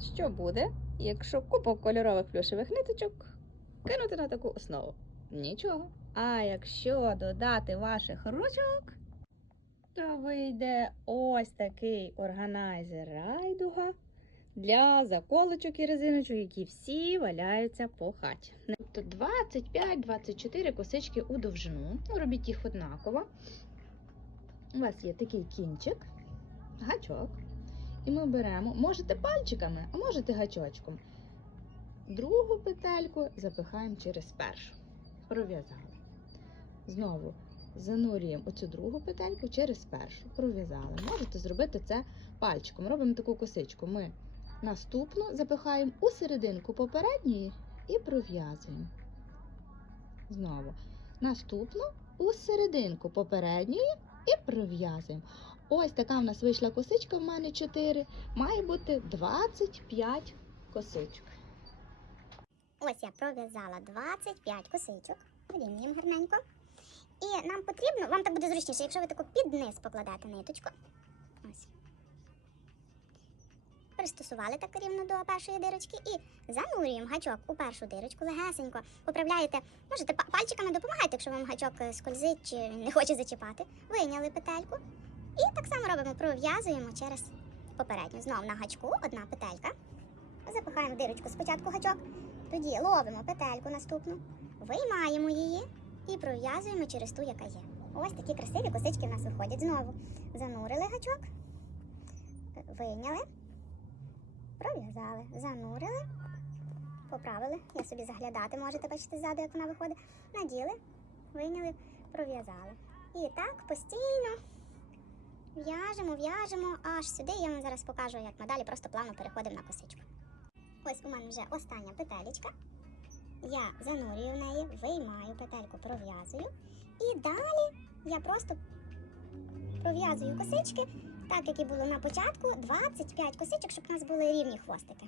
що буде, якщо купу кольорових плюшевих ниточок кинути на таку основу? Нічого. А якщо додати ваших ручок, то вийде ось такий органайзер райдуга для заколочок і резиночок, які всі валяються по хаті. Тобто 25-24 косички у довжину. Ну, робіть їх однаково. У вас є такий кінчик, гачок. І ми беремо, можете пальчиками, а можете гачочком. Другу петельку запихаємо через першу. Пров'язали. Знову занурюємо оцю другу петельку через першу. Пров'язали. Можете зробити це пальчиком. Робимо таку косичку. Ми наступну запихаємо у серединку попередньої і пров'язуємо. Знову. Наступну у серединку попередньої і пров'язуємо. Ось така в нас вийшла косичка, в мене 4. Має бути 25 косичок. Ось я пров'язала 25 косичок, вирівнюємо гарненько. І нам потрібно, вам так буде зручніше, якщо ви таку під низ покладете ниточку. Ось. Пристосували так рівно до першої дирочки і занурюємо гачок у першу дирочку легесенько. Поправляєте, можете пальчиками допомагайте, якщо вам гачок е, скользить чи не хоче зачіпати. Вийняли петельку. І так само робимо, пров'язуємо через попередню. Знову на гачку одна петелька. Запихаємо в дирочку спочатку гачок. Тоді ловимо петельку наступну, виймаємо її і пров'язуємо через ту, яка є. Ось такі красиві косички в нас виходять знову. Занурили гачок, вийняли, пров'язали, занурили, поправили. Я собі заглядати можете бачити ззаду, як вона виходить. Наділи, вийняли, пров'язали. І так постійно в'яжемо, в'яжемо аж сюди. Я вам зараз покажу, як ми далі просто плавно переходимо на косичку. Ось у мене вже остання петелечка. Я занурюю в неї, виймаю петельку, пров'язую. І далі я просто пров'язую косички, так як і було на початку, 25 косичок, щоб у нас були рівні хвостики.